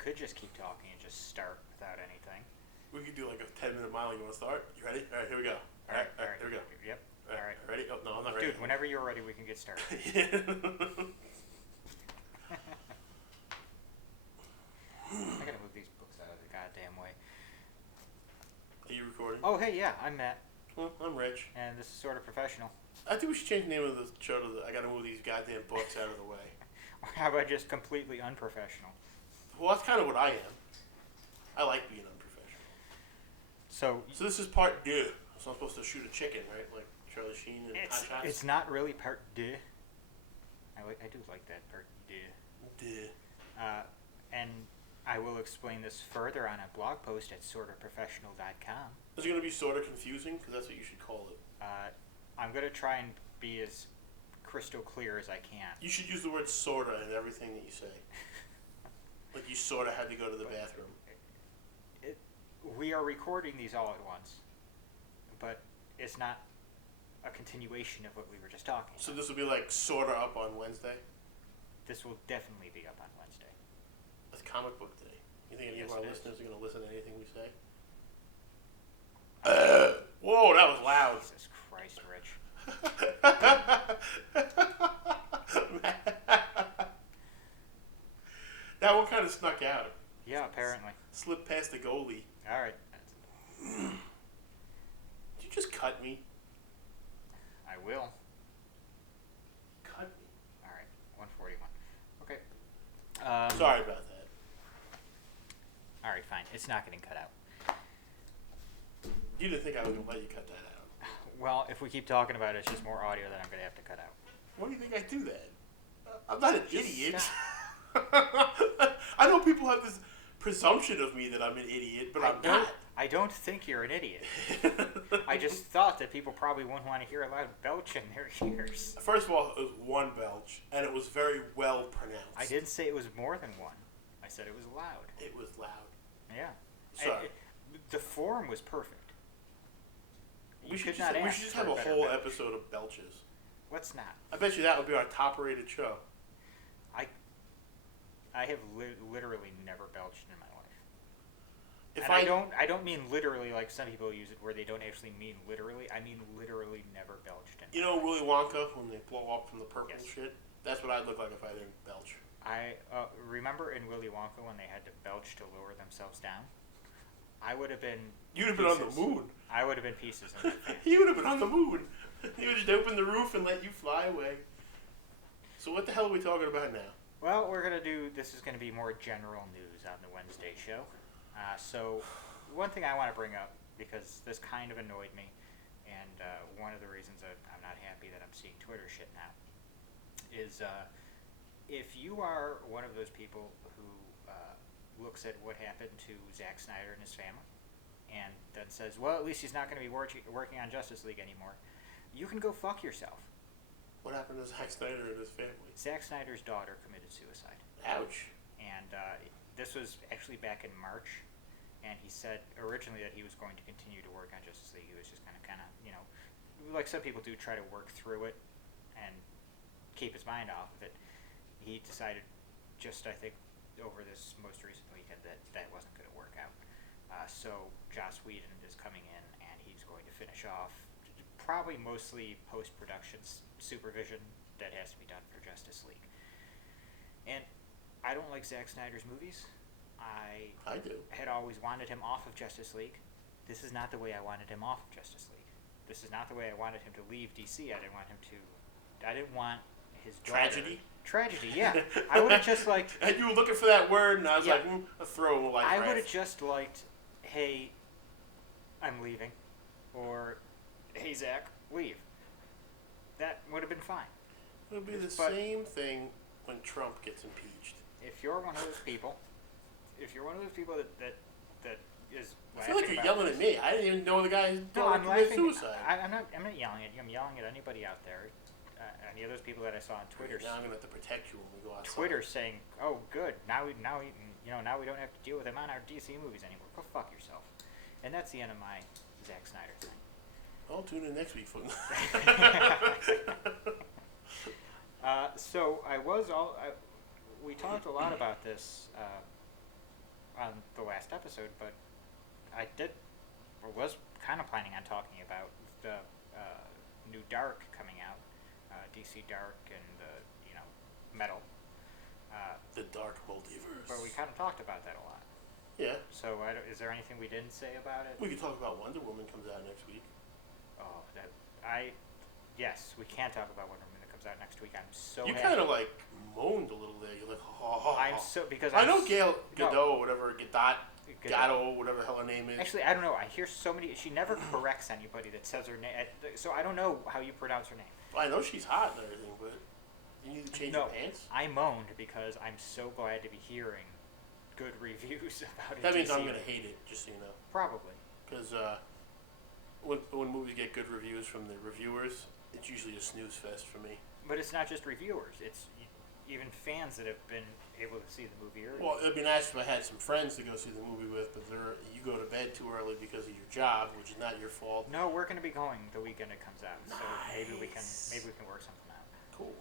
could just keep talking and just start without anything. We could do like a 10-minute mile. You want to start? You ready? All right, here we go. All right, all right. Here we go. Yep. All All right, right. ready? Oh, no, I'm not ready. Dude, whenever you're ready, we can get started. I gotta move these books out of the goddamn way. Are you recording? Oh, hey, yeah, I'm Matt, Well, I'm Rich. and this is Sort of Professional. I think we should change the name of the show to I gotta move these goddamn books out of the way. Or how about just completely unprofessional? Well, that's kind of what I am. I like being unprofessional. So So this is part deux. So I'm supposed to shoot a chicken, right? Like Charlie Sheen and Hot Shots? it's not really part deux. I do like that part deux. Duh. And I will explain this further on a blog post at sortaprofessional.com. Is it going to be sort of confusing? Because that's what you should call it. I'm going to try and be as crystal clear as I can. You should use the word sorta in everything that you say. Like you sort of had to go to the bathroom. We are recording these all at once, but it's not a continuation of what we were just talking So about. this will be like sorta up on Wednesday? This will definitely be up on Wednesday. That's comic book day. You think any Yes, of our it is. listeners are going to listen to anything we say? Whoa, that was loud. Jesus Christ, Rich. That one kind of snuck out. Yeah, apparently. Slipped past the goalie. All right. Did you just cut me? I will. Cut me. All right. 141. Okay. Sorry about that. All right, fine. It's not getting cut out. You didn't think I was going to let you cut that out. Well, if we keep talking about it, it's just more audio that I'm going to have to cut out. Why do you think I do that? I'm not an Just idiot. stop. I know people have this presumption of me that I'm an idiot, but I'm not. I don't think you're an idiot. I just thought that people probably wouldn't want to hear a loud belch in their ears. First of all, it was one belch, and it was very well pronounced. I didn't say it was more than one. I said it was loud. It was loud. Yeah. Sorry. The form was perfect. We should could not ask just for have a a better whole belch. episode of belches. Let's not. I bet you that would be our top-rated show. I have literally never belched in my life. If And I don't mean literally like some people use it where they don't actually mean literally. I mean literally never belched in. you know Willy Wonka when they blow up from the purple Yes. shit? That's what I'd look like if I didn't belch. I remember in Willy Wonka when they had to belch to lower themselves down. I would have been. You'd have been on the moon. I would have been pieces in that thing. He would have been on the moon. He would just open the roof and let you fly away. So what the hell are we talking about now? Well, this is going to be more general news on the Wednesday show. So, one thing I want to bring up, because this kind of annoyed me, and one of the reasons I'm not happy that I'm seeing Twitter shit now, is if you are one of those people who looks at what happened to Zack Snyder and his family, and then says, well, at least he's not going to be working on Justice League anymore, you can go fuck yourself. What happened to Zack Snyder and his family? Zack Snyder's daughter committed suicide. Ouch. And this was actually back in March, and he said originally that he was going to continue to work on Justice League. He was just going to kind of, like some people do, try to work through it and keep his mind off of it. He decided I think, over this most recent weekend that wasn't going to work out. So Joss Whedon is coming in, and he's going to finish off probably mostly post-production supervision that has to be done for Justice League. And I don't like Zack Snyder's movies. I do. had always wanted him off of Justice League. This is not the way I wanted him off of Justice League. This is not the way I wanted him to leave DC. I didn't want his daughter. Tragedy, yeah. I would have just liked... And you were looking for that word, and I was like, a throw like I would have just liked, hey, I'm leaving. Or, hey, Zach, leave. That would have been fine. It would be the same thing when Trump gets impeached. If you're one of those people that is I feel like you're yelling at me. I didn't even know the guy committed suicide. I'm not yelling at you. I'm yelling at anybody out there. Any of those people that I saw on Twitter. Now I'm gonna have to protect you when we go outside. Twitter saying, "Oh, good. Now we don't have to deal with him on our DC movies anymore. Go fuck yourself." And that's the end of my Zack Snyder thing. Well, tune in next week for So we talked a lot about this on the last episode, but I did, or was kind of planning on talking about the new Dark coming out, DC Dark and the Metal. The Dark Multiverse. But we kind of talked about that a lot. Yeah. So is there anything we didn't say about it? We could talk about Wonder Woman comes out next week. Oh, yes, we can talk about Wonder Woman that comes out next week. I'm so You happy. kind of like moaned a little there. You're like, oh. I know Gail No. Gadot, whatever, Gadot, whatever the hell her name is. Actually, I don't know. I hear so many. She never corrects anybody that says her name. So I don't know how you pronounce her name. I know she's hot and everything, but you need to change your pants. I moaned because I'm so glad to be hearing good reviews about it. That means I'm gonna hate it, just so you know. Probably. Because when movies get good reviews from the reviewers, it's usually a snooze fest for me. But it's not just reviewers. It's even fans that have been able to see the movie early. Well, it'd be nice if I had some friends to go see the movie with, but you go to bed too early because of your job, which is not your fault. No, we're going to be going the weekend it comes out, Nice. so maybe we can work something out. Cool.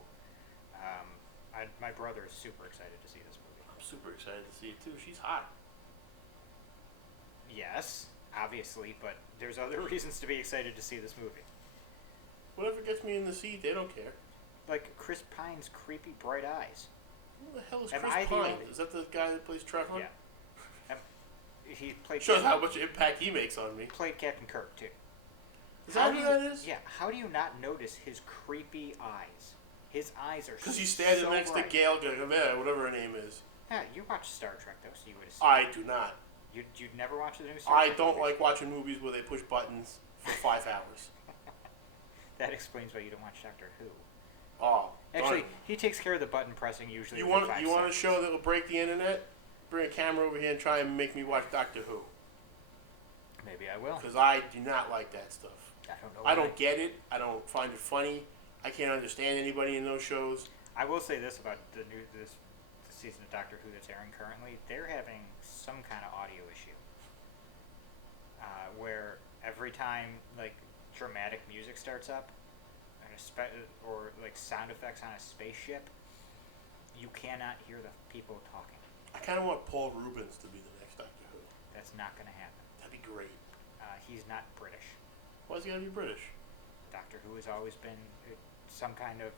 My brother is super excited to see this movie. I'm super excited to see it too. She's hot. Yes, obviously, but there's other reasons to be excited to see this movie. Whatever gets me in the seat, they don't care. Like Chris Pine's creepy bright eyes. Who the hell is Am Chris I the Pine? only- Is that the guy that plays Trevor? Yeah. He played Shows how much impact he makes on me. played Captain Kirk too. Is that who that is? Yeah. How do you not notice his creepy eyes? His eyes are Because he's standing so next bright. to Gail Gadot, whatever her name is. Yeah, you watch Star Trek though, so you would have seen. I do not. You'd never watch the new Star I Trek don't movies? like watching movies where they push buttons for 5 hours. That explains why you don't watch Doctor Who. Oh, Actually, darn. he takes care of the button pressing usually. You within want 5 a seconds. show that will break the internet? Bring a camera over here and try and make me watch Doctor Who. Maybe I will. Because I do not like that stuff. I don't know. I why. don't get it. I don't find it funny. I can't understand anybody in those shows. I will say this about the season of Doctor Who that's airing currently. They're having some kind of audio issue. Where every time like dramatic music starts up, and or like sound effects on a spaceship, you cannot hear the people talking. I kind of want Paul Rubens to be the next Doctor Who. That's not going to happen. That'd be great. He's not British. Why's he gotta be British? Doctor Who has always been some kind of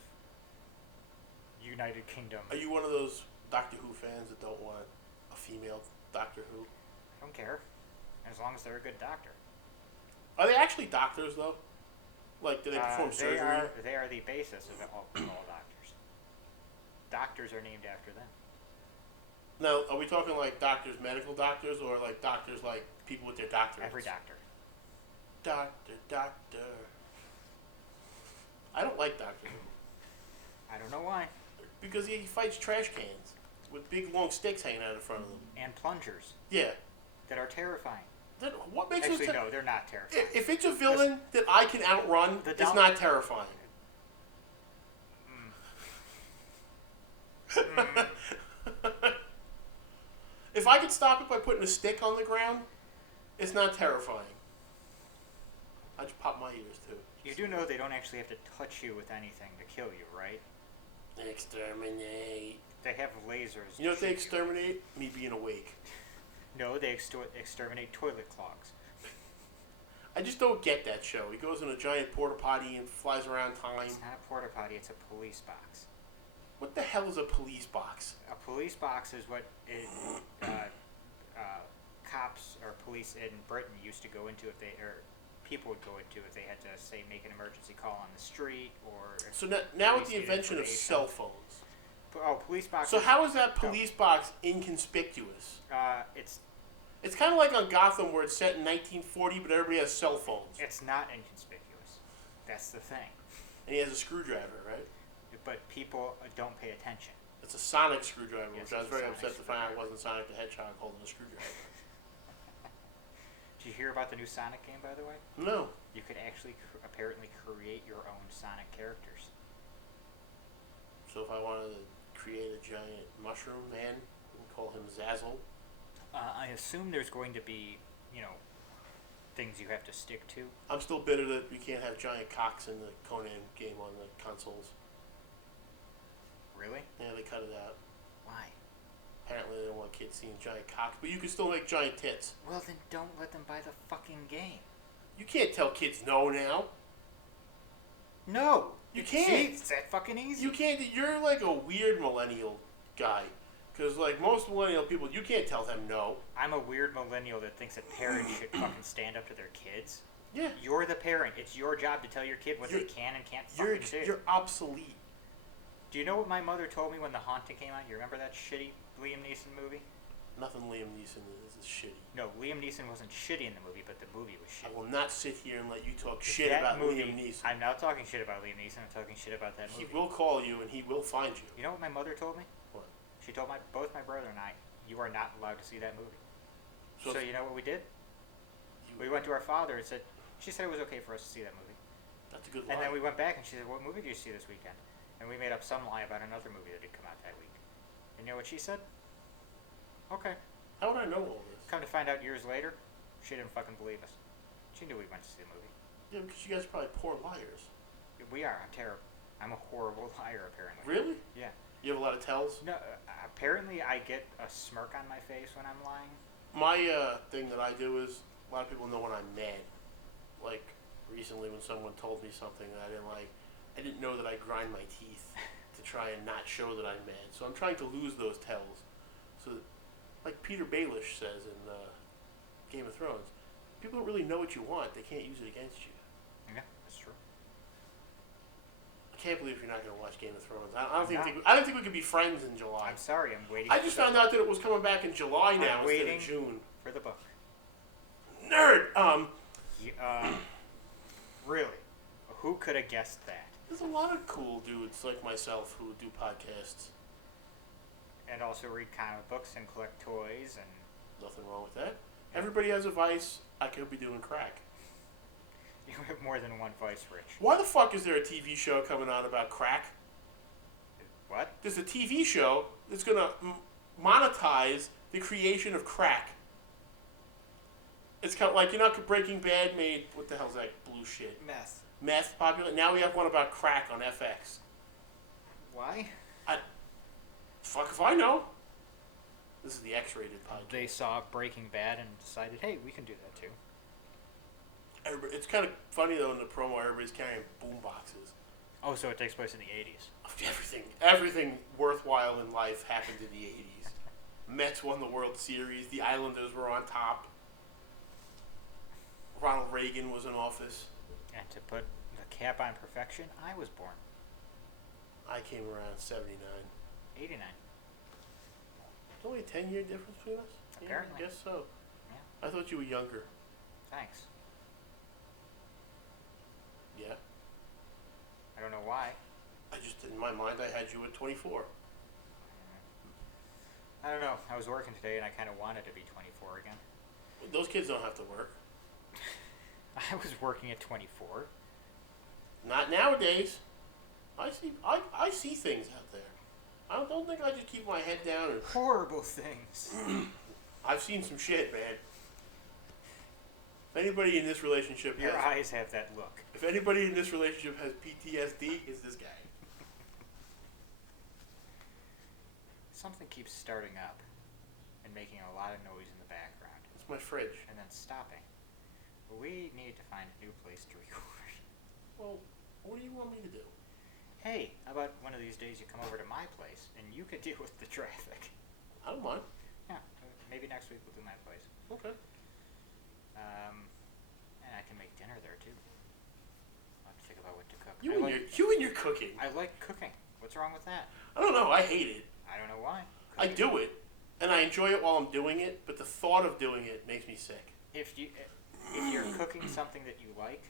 United Kingdom. Are you one of those Doctor Who fans that don't want a female Doctor Who? I don't care, as long as they're a good doctor. Are they actually doctors though? Like, do they perform surgery? They are the basis of all doctors. Doctors are named after them. Now, are we talking like doctors, medical doctors, or like doctors like people with their doctorates? Every doctor. Doctor. I don't like Doctor Who. I don't know why. Because he fights trash cans with big long sticks hanging out in front of them. And plungers Yeah. that are terrifying. Then what makes Actually, us no, they're not terrifying. If it's a villain that I can outrun, it's not terrifying. If I could stop it by putting a stick on the ground, it's not terrifying. I just pop my ears too. You do know they don't actually have to touch you with anything to kill you, right? Exterminate. They have lasers. You know what to they shoot exterminate? Me being awake. you. No, they exterminate toilet clogs. I just don't get that show. He goes in a giant porta potty and flies around time. It's not a porta potty, it's a police box. What the hell is a police box? A police box is what cops or police in Britain used to go into people would go into if they had to, say, make an emergency call on the street or... So now with police the needed invention of information. cell phones. Police boxes... So how is that police box inconspicuous? It's kind of like on Gotham where it's set in 1940, but everybody has cell phones. It's not inconspicuous. That's the thing. And he has a screwdriver, right? But people don't pay attention. It's a sonic screwdriver, Yes, which I was it's a very sonic upset to find out it screwdriver. wasn't Sonic the Hedgehog holding a screwdriver. Did you hear about the new Sonic game, by the way? No. You could actually apparently create your own Sonic characters. So if I wanted to create a giant mushroom man and call him Zazzle, I assume there's going to be, things you have to stick to. I'm still bitter that we can't have giant cocks in the Conan game on the consoles. Really? Yeah, they cut it out. Why? apparently they don't want kids seeing giant cocks, but you can still make giant tits. Well, then don't let them buy the fucking game. You can't tell kids no now. No. You can't. See, it's that fucking easy. You can't. You're like a weird millennial guy. Because, like, most millennial people, you can't tell them no. I'm a weird millennial that thinks that parents should fucking stand up to their kids. Yeah. You're the parent. It's your job to tell your kid what they can and can't fucking do. You're obsolete. Do you know what my mother told me when The Haunting came out? You remember that shitty Liam Neeson movie? Nothing Liam Neeson is shitty. No, Liam Neeson wasn't shitty in the movie, but the movie was shitty. I will not sit here and let you talk shit That about movie, Liam Neeson. I'm not talking shit about Liam Neeson. I'm talking shit about that movie. He will call you and he will find you. You know what my mother told me? What? She told both my brother and I, you are not allowed to see that movie. So you know what we did? We went to our father and said, she said it was okay for us to see that movie. That's a good lie. And then we went back and she said, what movie did you see this weekend? And we made up some lie about another movie that had come out that week. And you know what she said? Okay. How would I know all this? Come to find out years later, she didn't fucking believe us. She knew we went to see the movie. Yeah, because you guys are probably poor liars. We are. I'm terrible. I'm a horrible liar, apparently. Really? Yeah. You have a lot of tells? No, apparently I get a smirk on my face when I'm lying. My thing that I do is, a lot of people know when I'm mad. Like, recently when someone told me something that I didn't like, I didn't know that I grind my teeth to try and not show that I'm mad. So I'm trying to lose those tells. So, like Peter Baelish says in Game of Thrones, people don't really know what you want. They can't use it against you. Yeah, that's true. I can't believe you're not going to watch Game of Thrones. I don't think we could be friends in July. I'm sorry, I'm waiting. I just found out that it was coming back in July now I'm instead waiting of June. for the book. Nerd. Really? Who could have guessed that? There's a lot of cool dudes like myself who do podcasts. And also read comic books and collect toys and... Nothing wrong with that. Everybody has a vice. I could be doing crack. You have more than one vice, Rich. Why the fuck is there a TV show coming on about crack? What? There's a TV show that's going to monetize the creation of crack. It's kind of like, you know, Breaking Bad made, what the hell's that blue shit? Meth popular. Now we have one about crack on FX. Why? Fuck if I know. This is the X-rated podcast. They saw Breaking Bad and decided, hey, we can do that too. It's kind of funny though in the promo, everybody's carrying boom boxes. Oh, so it takes place in the 80s. Everything worthwhile in life happened in the 80s. Mets won the World Series. The Islanders were on top. Ronald Reagan was in office. And to put the cap on perfection, I was born. I came around 79. 89. There's only a 10-year difference between us? Apparently. Yeah, I guess so. Yeah. I thought you were younger. Thanks. Yeah. I don't know why. I just, in my mind, I had you at 24. I don't know. I was working today and I kind of wanted to be 24 again. Those kids don't have to work. I was working at 24. Not nowadays. I see things out there. I don't think I just keep my head down and... Horrible things. I've seen some shit, man. If anybody in this relationship Your eyes have that look. If anybody in this relationship has PTSD, it's this guy. Something keeps starting up and making a lot of noise in the background. It's my fridge. And then stopping. We need to find a new place to record. Well, what do you want me to do? Hey, how about one of these days you come over to my place and you could deal with the traffic? I don't mind. Yeah, maybe next week we'll do my place. Okay. And I can make dinner there too. I'll have to think about what to cook. You and your cooking. I like cooking. What's wrong with that? I don't know. I hate it. I don't know why. I do it, and I enjoy it while I'm doing it, but the thought of doing it makes me sick. If you're cooking something that you like,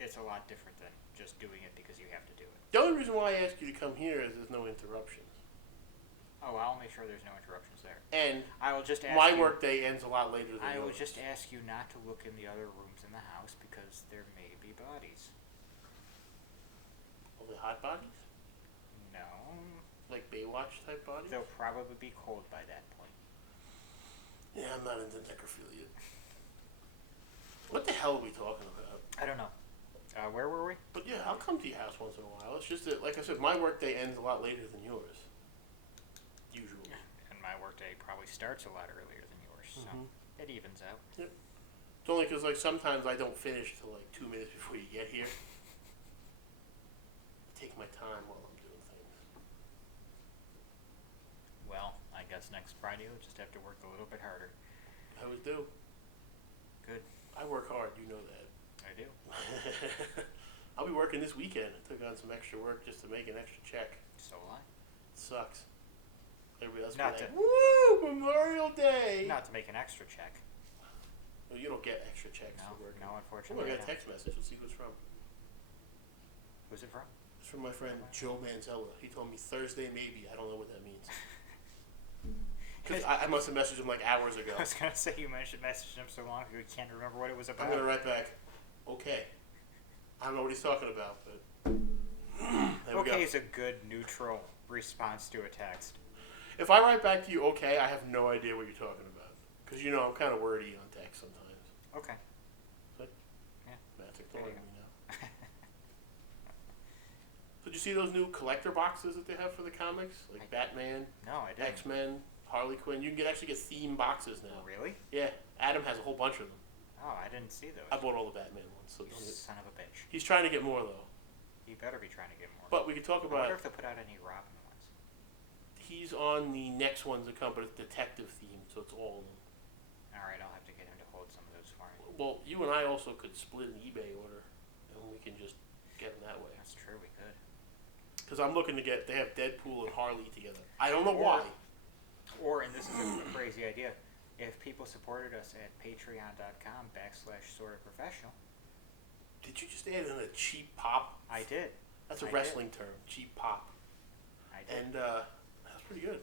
it's a lot different than just doing it because you have to do it. The only reason why I ask you to come here is there's no interruptions. Oh, I'll make sure there's no interruptions there. And I will just ask my workday ends a lot later than I will yours. just ask you not to look in the other rooms in the house because there may be bodies. Are they hot bodies? No. Like Baywatch type bodies? They'll probably be cold by that point. Yeah, I'm not into necrophilia. What the hell are we talking about? I don't know. Where were we? But yeah, I'll come to your house once in a while. It's just that, like I said, my workday ends a lot later than yours. Usually. workday probably starts a lot earlier than yours, so it evens out. Yep. It's only because like sometimes I don't finish till like 2 minutes before you get here. Take my time while I'm doing things. Well, I guess next Friday we'll just have to work a little bit harder. I always do. Good. I work hard, you know that. I do. I'll be working this weekend. I took on some extra work just to make an extra check. So will I. Sucks. Everybody else Not be like, to- woo, Memorial Day. Not to make an extra check. Well, you don't get extra checks No, for working. no, Oh, unfortunately. I got a text message. Let's see who it's from. Who's it from? It's from my friend Joe Manzella. He told me Thursday maybe. I don't know what that means. Because I must have messaged him like hours ago. I was gonna say you mentioned messaging him so long ago you can't remember what it was about. I'm gonna write back. Okay. I don't know what he's talking about, but there we Okay go. is a good neutral response to a text. If I write back to you, okay, I have no idea what you're talking about. Because you know I'm kind of wordy on text sometimes. Okay. But Yeah. Matt's There ignoring you me now. So did you see those new collector boxes that they have for the comics? Like Batman, No, I didn't. X-Men, Harley Quinn. You can actually get theme boxes now. Really? Yeah, Adam has a whole bunch of them. Oh, I didn't see those. I bought all the Batman ones. So You don't get- son of a bitch. he's trying to get more though. You better be trying to get more. But we could talk I wonder about. if they'll put out any Robin ones. He's on the next ones that come, but it's detective themed, so it's all of them. Alright, I'll have to get him to hold some of those for me. Well, you and I also could split an eBay order, and we can just get them that way. That's true, we could. Because I'm looking to get. They have Deadpool and Harley together. I don't know why. Or, and this is a crazy idea, if people supported us at patreon.com/sortaprofessional, Did you just add in a cheap pop? I did. That's a I wrestling term, cheap pop. I did. And that's pretty good.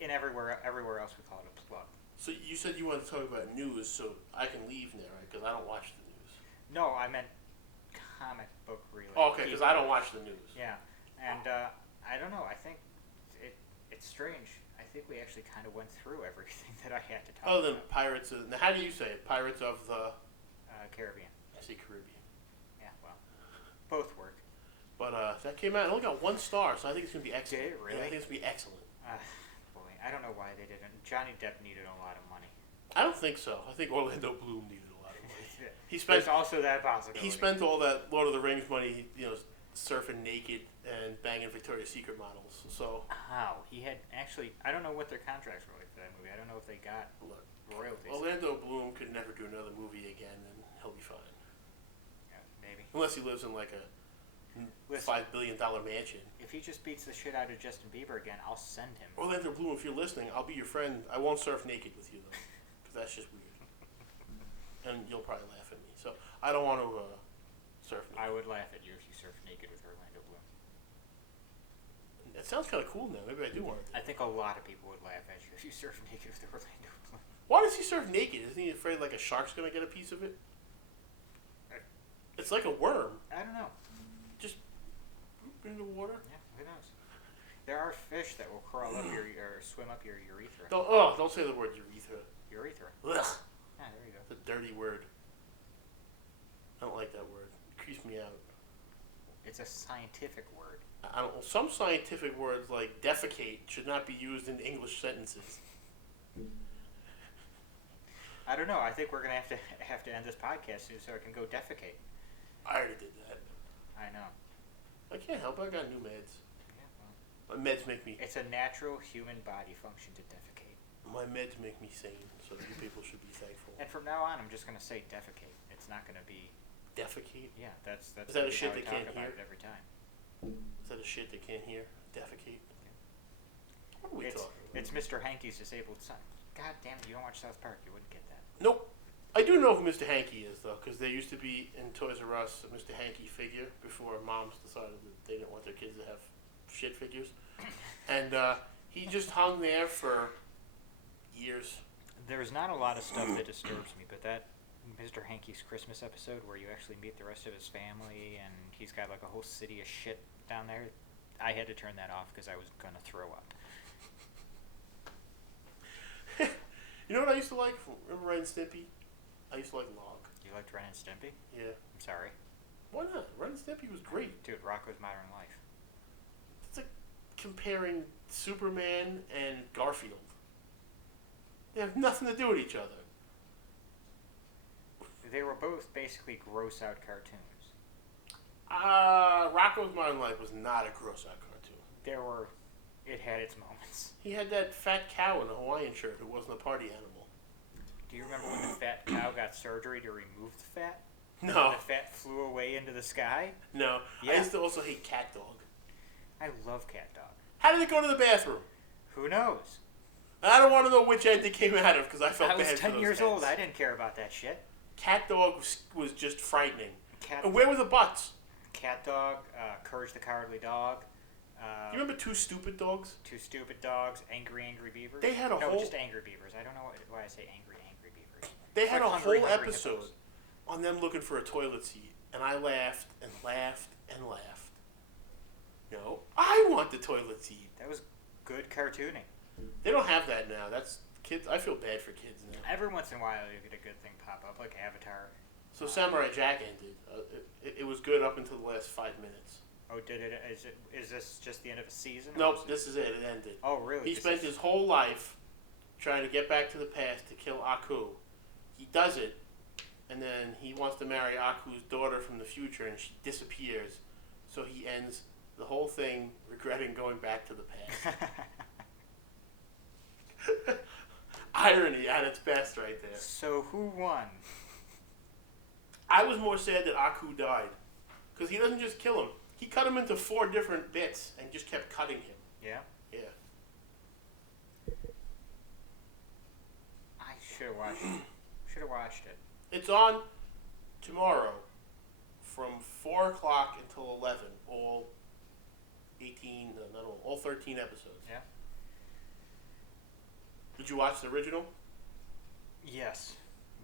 And everywhere else we call it a plug. So you said you wanted to talk about news, so I can leave now, right? Because I don't watch the news. No, I meant comic book related. Oh, okay, because I don't watch the news. Yeah, and I don't know. I think it's strange. I think we actually kind of went through everything that I had to talk Other than about. Pirates of... Now, how do you say it? Pirates of the... Caribbean. I say Caribbean. Yeah, well, both work. But that came out and only got 1 star, so I think it's going to be excellent. Did it really? Yeah, I think it's going to be excellent. Boy, I don't know why they didn't. Johnny Depp needed a lot of money. I don't think so. I think Orlando Bloom needed a lot of money. He There's spent also that possibility. he spent all that Lord of the Rings money, you know, surfing naked and banging Victoria's Secret models. So How? He had actually. I don't know what their contracts were like for that movie. I don't know if they got look, royalties. Orlando Bloom could never do another movie again, and he'll be fine. Yeah, maybe. Unless he lives in like a Listen, $5 billion mansion. if he just beats the shit out of Justin Bieber again, I'll send him. Orlando Bloom, if you're listening, I'll be your friend. I won't surf naked with you though, because that's just weird. And you'll probably laugh at me. So I don't want to surf naked. I would laugh at you if you surfed naked with Orlando Bloom. It sounds kind of cool now. Maybe I do want to. I think a lot of people would laugh at you if you surfed naked with Orlando Bloom. Why does he surf naked? Isn't he afraid like a shark's gonna get a piece of it? It's like a worm. I don't know. Just in the water. Yeah, who knows? There are fish that will crawl up your or swim up your urethra. Don't say the word urethra. Urethra. Ugh, Ah, there you go. it's a dirty word. I don't like that word. It creeps me out. It's a scientific word. I don't. Some scientific words like defecate should not be used in English sentences. I don't know. I think we're gonna have to end this podcast soon so I can go defecate. I already did that. I know. I can't help it. I got new meds. Yeah, well, My meds make me. it's a natural human body function to defecate. My meds make me sane. So you people should be thankful. And from now on, I'm just gonna say defecate. It's not gonna be. Defecate. Yeah, that's. Is that a gonna be shit how I they talk can't about hear? it every time. Is that a shit they can't hear? Defecate. What are we It's talking about? it's Mr. Hankey's disabled son. God damn it! You don't watch South Park, you wouldn't get that. Nope. I do know who Mr. Hankey is, though, because there used to be in Toys R Us a Mr. Hankey figure before moms decided that they didn't want their kids to have shit figures. And he just hung there for years. There's not a lot of stuff that disturbs me, but that Mr. Hankey's Christmas episode where you actually meet the rest of his family and he's got like a whole city of shit down there, I had to turn that off because I was gonna throw up. You know what I used to like? Remember Ren and Stimpy? I used to like Log. You liked Ren and Stimpy? Yeah. I'm sorry. Why not? Ren and Stimpy was great. Dude, Rocko's Modern Life. It's like comparing Superman and Garfield. They have nothing to do with each other. They were both basically gross out cartoons. Rocko's Modern Life was not a gross out cartoon. It had its moments. He had that fat cow in a Hawaiian shirt who wasn't a party animal. Do you remember when the fat cow got surgery to remove the fat? No. And the fat flew away into the sky? No. Yeah. I used to also hate Cat Dog. I love Cat Dog. How did it go to the bathroom? Who knows? I don't want to know which end it came out of because I felt I was bad for 10 those years heads. old. I didn't care about that shit. Cat Dog was just frightening. Cat, And where were the butts? Cat Dog, Courage the Cowardly Dog. You remember Two Stupid Dogs? Two Stupid Dogs, Angry Beavers. They had a no, whole... just Angry Beavers. I don't know why I say Angry Beavers. They had like a Hungry whole Hungry episode Hippos. on them looking for a toilet seat. And I laughed and laughed and laughed. No, I want the toilet seat. That was good cartooning. They don't have that now. That's kids. I feel bad for kids now. Every once in a while, you get a good thing pop up, like Avatar. So Samurai Jack ended. It was good up until the last 5 minutes. Oh, did it? Is this just the end of a season? or Nope, is it- this is it. It ended. Oh, really? He This spent is- his whole life trying to get back to the past to kill Aku. He does it, and then he wants to marry Aku's daughter from the future, and she disappears. So he ends the whole thing regretting going back to the past. Irony at its best right there. So who won? I was more sad that Aku died. Because he doesn't just kill him. He cut him into 4 different bits and just kept cutting him. Yeah. Yeah. I should have watched it. Should have watched it. It's on tomorrow from 4 o'clock until 11. All 18, no, not all 13 episodes. Yeah. Did you watch the original? Yes,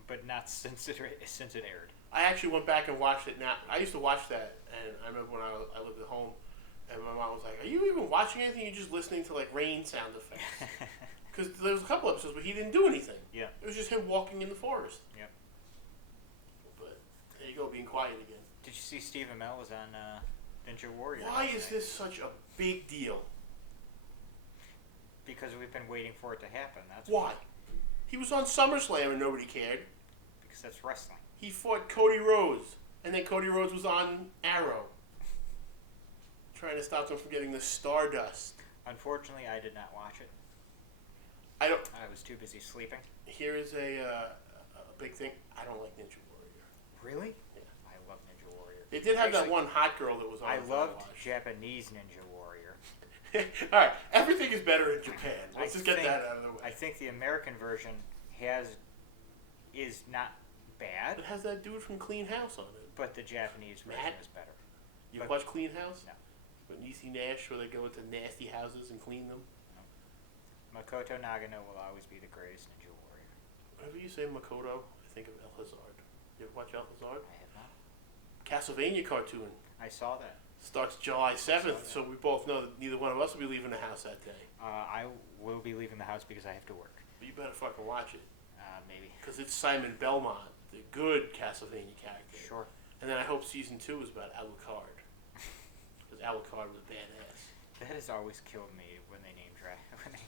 but not since it aired. I actually went back and watched it now. I used to watch that, and I remember when I lived at home, and my mom was like, "Are you even watching anything? You're just listening to, like, rain sound effects." Because there was a couple episodes where he didn't do anything. Yeah. It was just him walking in the forest. Yep. But there you go, being quiet again. Did you see Steve Amell was on Ninja Warrior? Why last is night? this such a big deal? Because we've been waiting for it to happen. That's Why? He was on SummerSlam and nobody cared. Because that's wrestling. He fought Cody Rhodes, and then Cody Rhodes was on Arrow, trying to stop them from getting the Stardust. Unfortunately, I did not watch it. I was too busy sleeping. Here is a big thing. I don't like Ninja Warrior. Really? Yeah. I love Ninja Warrior. They did have that Actually, one hot girl that was on. I that loved watched. Japanese Ninja Warrior. All right, everything is better in Japan. Let's I just get think- that out of the way. I think the American version is not bad, It has that dude from Clean House on it. but the Japanese version Matt? is better. You But- watch Clean House? No. With Niecy Nash, where they go into nasty houses and clean them. Makoto Nagano will always be the greatest Ninja Warrior. Whenever you say Makoto, I think of El Hazard. You ever watch El Hazard? I have not. Castlevania cartoon I saw that. starts July 7th, that. so we both know that neither one of us will be leaving the house that day. I will be leaving the house because I have to work. But you better fucking watch it. Maybe. Because it's Simon Belmont, the good Castlevania character. Sure. And then I hope season 2 is about Alucard. Because Alucard was a badass. That has always killed me when they name when they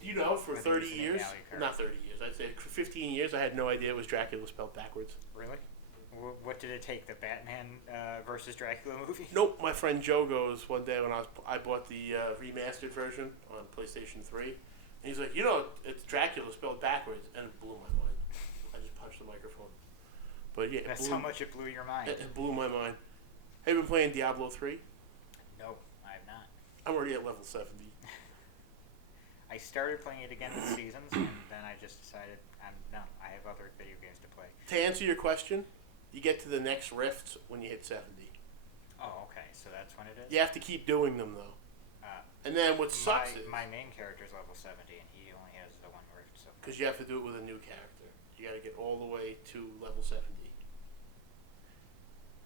Do you know, for When they 30 use the name years, Alucard. not 30 years, I'd say for 15 years, I had no idea it was Dracula spelled backwards. Really? What did it take? The Batman versus Dracula movie? Nope, my friend Joe goes one day when I bought the remastered version on PlayStation 3, and he's like, it's Dracula spelled backwards, and it blew my mind. I just punched the microphone. But yeah, That's how much it blew your mind. it blew my mind. Have you been playing Diablo 3? No, I have not. I'm already at level 70. I started playing it again with Seasons, and then I just decided, I have other video games to play. To answer your question, you get to the next rifts when you hit 70. Oh, okay, so that's when it is? You have to keep doing them, though. And then what sucks is... My main character is level 70, and he only has the one rift, so... Because you have to do it with a new character. You got to get all the way to level 70.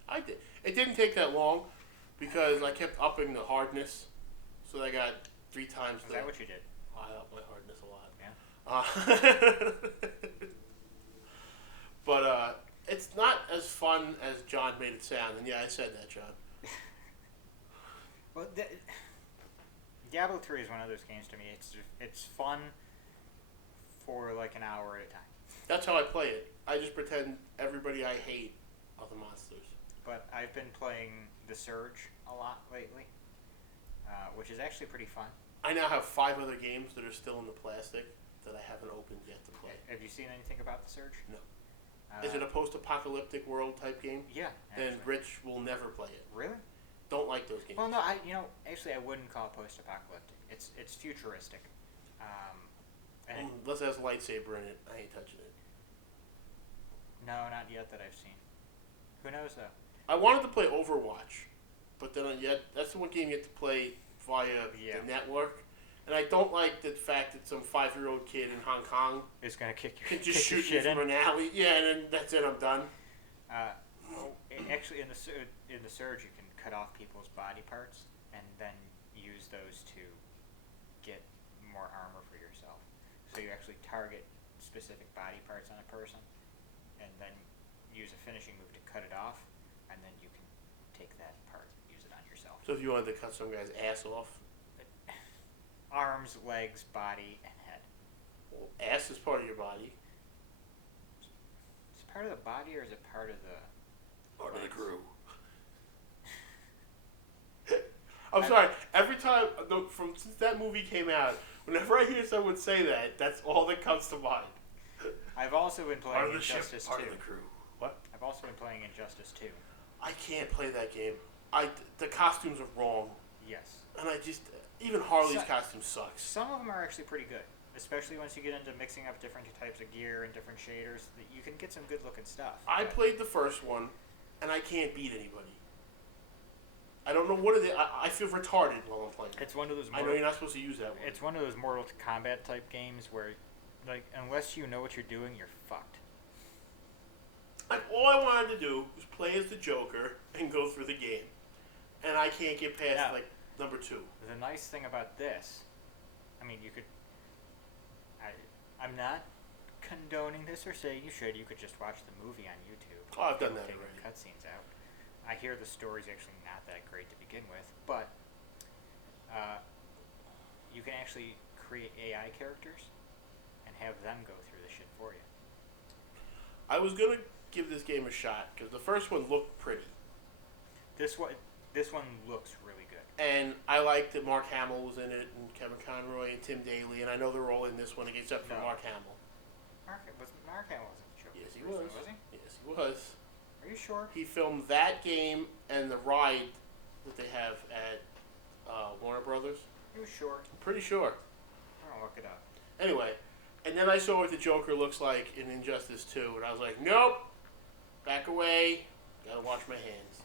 I did. It didn't take that long because I kept upping the hardness, so I got 3 times Is that what you did? I upped my hardness a lot. Yeah. But it's not as fun as John made it sound. And yeah, I said that, John. Well, Diablo 3 is one of those games to me. It's fun for like an hour at a time. That's how I play it. I just pretend everybody I hate are the monsters. But I've been playing The Surge a lot lately, which is actually pretty fun. I now have 5 other games that are still in the plastic that I haven't opened yet to play. Have you seen anything about The Surge? No. Is it a post-apocalyptic world type game? Yeah. Then Rich will never play it. Really? Don't like those games. Well, no, actually, I wouldn't call it post-apocalyptic. It's futuristic. Unless it has a lightsaber in it, I ain't touching it. No, not yet that I've seen. Who knows though? I wanted to play Overwatch, but then that's the one game you have to play via the network. And I don't like the fact that some 5-year-old kid in Hong Kong is gonna kick your can just kick shoot your you from an alley. Yeah, and then that's it. I'm done. Actually, in the Surge, you can cut off people's body parts and then use those to get more armor for yourself. So you actually target specific body parts on a person, and then use a finishing move to cut it off, and then you can take that part and use it on yourself. So if you wanted to cut some guy's ass off, arms, legs, body, and head. well, ass is part of your body. Is it part of the body or is it part of the? Part of the crew. I'm sorry. Every time since that movie came out, whenever I hear someone say that, that's all that comes to mind. I've also been playing Part of the Injustice ship, part 2. of the crew. What? I've also been playing Injustice 2. I can't play that game. The costumes are wrong, Yes. and even Harley's costume sucks. Some of them are actually pretty good, especially once you get into mixing up different types of gear and different shaders. That you can get some good looking stuff. I played the first one, and I can't beat anybody. I don't know what it is. I feel retarded while I'm playing. It's one of those. I know you're not supposed to use that word. It's one of those Mortal Kombat type games where, like, unless you know what you're doing, you're fucked. All I wanted to do was play as the Joker and go through the game, and I can't get past number 2. The nice thing about this, I mean, you could. I'm not condoning this or saying you should. You could just watch the movie on YouTube. Oh, I've done that taking already. Cutscenes out. I hear the story's actually not that great to begin with, but you can actually create AI characters and have them go through the shit for you. I was gonna give this game a shot because the first one looked pretty. This one looks really good. And I liked that Mark Hamill was in it, and Kevin Conroy and Tim Daly, and I know they're all in this one except for Mark Hamill. Mark Hamill wasn't the Joker. Yes, he was. was. Was he? Yes, he was. Are you sure? He filmed that game and the ride that they have at Warner Brothers. Are you sure? I'm pretty sure. I'm gonna look it up. Anyway, and then I saw what the Joker looks like in Injustice 2, and I was like, nope, back away, gotta wash my hands.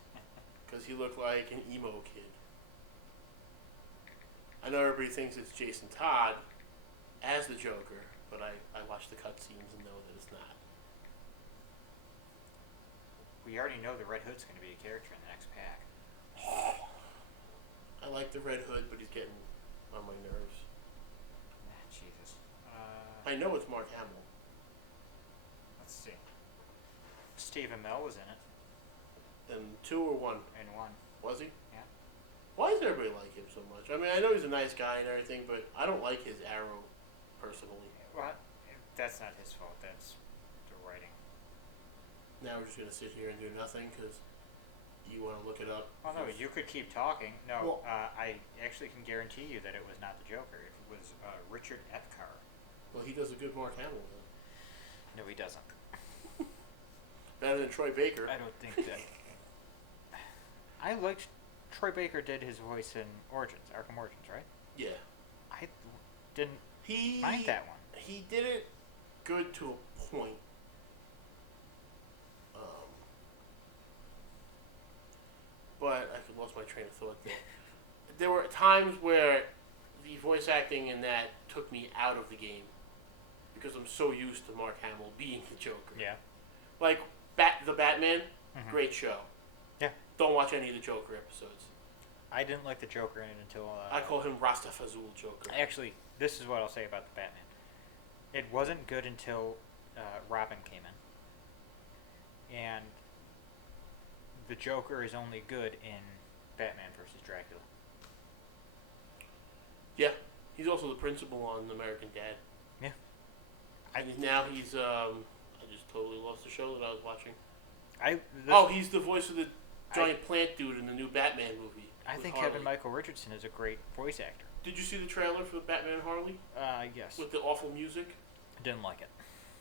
Because he looked like an emo kid. I know everybody thinks it's Jason Todd as the Joker, but I watched the cutscenes and know that it's not. We already know the Red Hood's going to be a character in the next pack. I like the Red Hood, but he's getting on my nerves. Jesus. I know it's Mark Hamill. Let's see. Steve Amell was in it. In 2 or 1? In 1. Was he? Yeah. Why does everybody like him so much? I mean, I know he's a nice guy and everything, but I don't like his arrow, personally. Well, that's not his fault. That's the writing. Now we're just going to sit here and do nothing because you want to look it up. Well, no, you could keep talking. No, Well, I actually can guarantee you that it was not the Joker. It was Richard Epcar. Well, he does a good Mark Hamill, though. No, he doesn't. Better than Troy Baker. I don't think that. I liked Troy Baker did his voice in Arkham Origins, right? Yeah. I didn't He mind that one. He did it good to a point. But I lost my train of thought there. There were times where the voice acting in that took me out of the game because I'm so used to Mark Hamill being the Joker. Yeah. Like the Batman, great show. Yeah. Don't watch any of the Joker episodes. I didn't like the Joker in it until. I call him Rastafazul Joker. Actually, this is what I'll say about the Batman. It wasn't good until Robin came in. And the Joker is only good in Batman versus Dracula. Yeah, he's also the principal on American Dad. Yeah. And now he's I just totally lost the show that I was watching. I Oh, he's the voice of the giant plant dude in the new Batman movie. I with think Harley. Kevin Michael Richardson is a great voice actor. Did you see the trailer for Batman and Harley Yes. with the awful music? Didn't like it.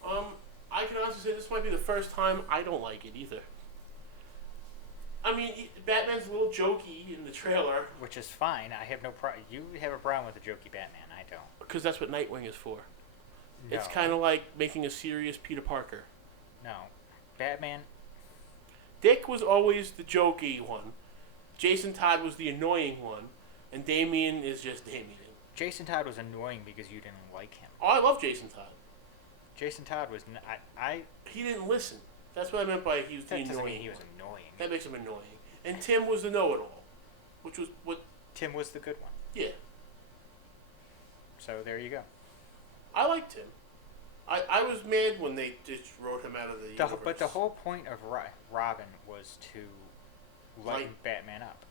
I can honestly say this might be the first time I don't like it either. I mean, Batman's a little jokey in the trailer. Which is fine. I have no problem. You have a problem with the jokey Batman. I don't. Because that's what Nightwing is for. No. It's kind of like making a serious Peter Parker. No. Batman. Dick was always the jokey one. Jason Todd was the annoying one. And Damian is just Damian. Jason Todd was annoying because you didn't like him. Oh, I love Jason Todd. Jason Todd was. He didn't listen. That's what I meant by he was the That doesn't annoying mean he was one. annoying. That makes him annoying. And Tim was the know-it-all. Which was what... Tim was the good one. Yeah. So there you go. I liked him. I was mad when they just wrote him out of the universe. But the whole point of Robin was to lighten Batman up.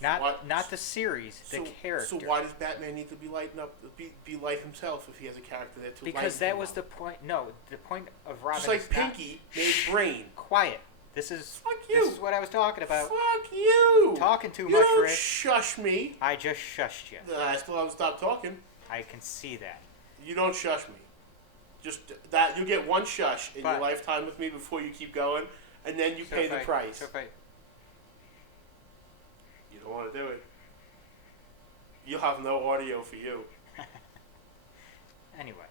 Not the series, the character. So why does Batman need to be lightened up, be light himself if he has a character that to because that was the point. No, the point of Robin. Just like is Pinky not, made Brain. Quiet. This is Fuck you. This is what I was talking about. Fuck you. Talking too you much, don't Rich. Shush me. I just shushed you. I still haven't stopped talking. I can see that. You don't shush me. Just that you get one shush in your But- lifetime with me before you keep going, and then you pay the price. So if I, You don't want to do it. You'll have no audio for you. anyway,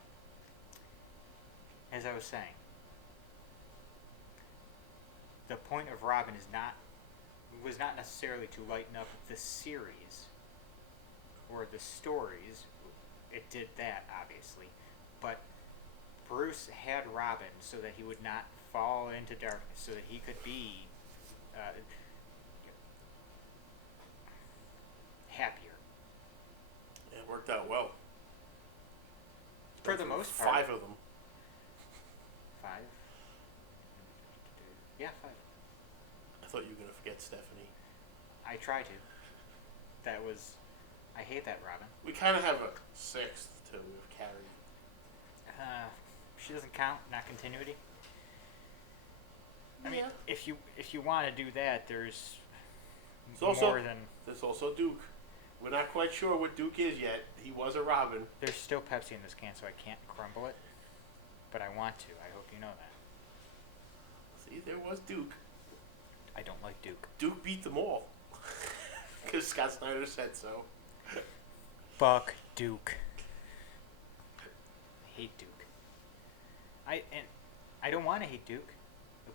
as I was saying, the point of Robin was not necessarily to lighten up the series or the stories. It did that, obviously, but Bruce had Robin so that he would not fall into darkness, so that he could be happier. It worked out well. For the most part. 5 of them. 5? Yeah, 5. I thought you were gonna forget Stephanie. I try to. I hate that Robin. We kind of have a 6th too with Carrie. She doesn't count, not continuity. I mean, Yeah. if you want to do that, there's It's also- more than There's also Duke. We're not quite sure what Duke is yet. He was a Robin. there's still Pepsi in this can, so I can't crumble it. But I want to. I hope you know that. See, there was Duke. I don't like Duke. Duke beat them all. Because Scott Snyder said so. Fuck Duke. I hate Duke. I don't want to hate Duke,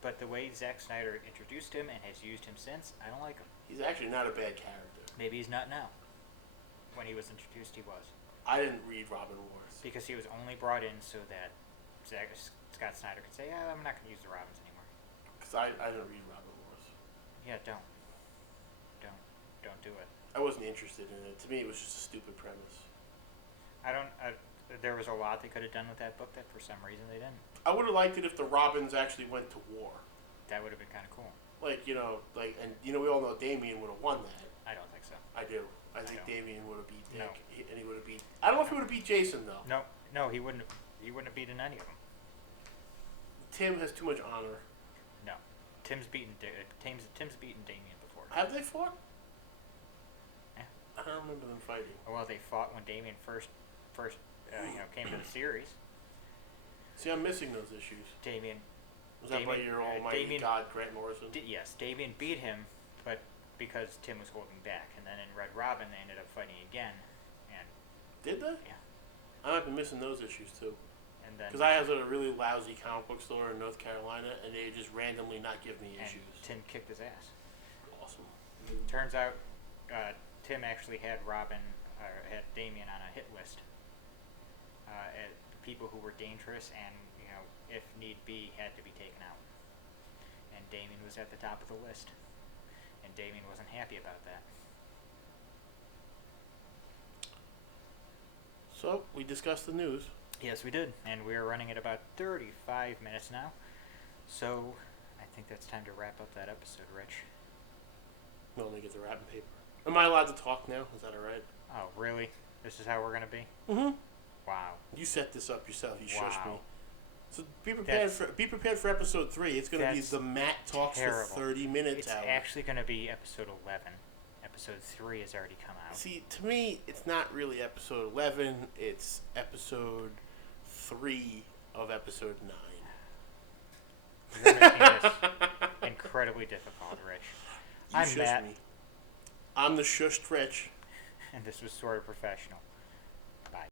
but the way Zack Snyder introduced him and has used him since, I don't like him. He's actually not a bad character. Maybe he's not now. When he was introduced, he was. I didn't read Robin Wars. Because he was only brought in so that Scott Snyder could say, "Yeah, I'm not going to use the Robins anymore." Because I didn't read Robin Wars. Yeah, don't do it. I wasn't interested in it. To me, it was just a stupid premise. There was a lot they could have done with that book that for some reason they didn't. I would have liked it if the Robins actually went to war. That would have been kind of cool. Like, we all know Damian would have won that. I don't think so. I do. I think don't. Damian would have beat Dick. No. And he would have beat... I don't know if he would have beat Jason, though. No, he wouldn't. He wouldn't have beaten any of them. Tim has too much honor. No, Tim's beaten Damien before. Have they fought? Yeah. I don't remember them fighting. Well, they fought when Damien first came to the series. See, I'm missing those issues. Damien. Was that by your almighty God, Grant Morrison? Yes, Damien beat him, but because Tim was holding back, and then in Red Robin they ended up fighting again, and Did they? Yeah. I might be missing those issues too. and then Because I was at a really lousy comic book store in North Carolina, and they just randomly not give me and issues. Tim kicked his ass. Awesome. Turns out, Tim actually had had Damien on a hit list. At people who were dangerous and, if need be, had to be taken out. And Damien was at the top of the list. And Damien wasn't happy about that. So, we discussed the news. Yes, we did. And we're running at about 35 minutes now. So, I think that's time to wrap up that episode, Rich. Let me get the wrapping paper. Am I allowed to talk now? Is that alright? Oh, really? This is how we're gonna be. Mm-hmm. Wow. You set this up yourself. You shushed me. Wow. So be prepared for episode 3. It's going to be That's the Matt talks terrible. for 30 minutes. It's hour. actually gonna be episode 11. Episode 3 has already come out. See, to me, it's not really episode 11. It's episode 3 of episode 9. You're making this incredibly difficult, Rich. You I'm shushed Matt, me. I'm the shushed Rich. and this was Sorta Professional.